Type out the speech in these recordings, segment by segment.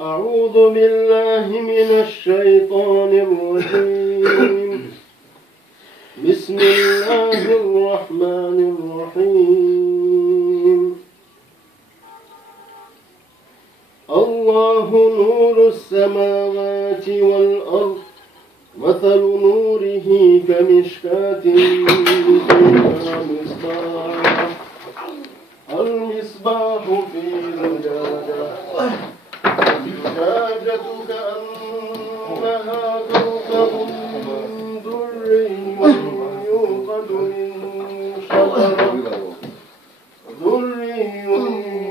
أعوذ بالله من الشيطان الرجيم. بسم الله الرحمن الرحيم. الله نور السماوات والأرض، مثل نوره كمشكاة فيها المصباح في زجاجة كأنها كوكب دري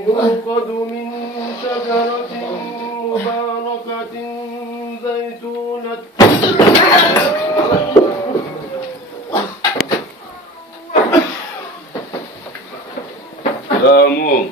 يوقد من شجرة مباركة زيتونة سلام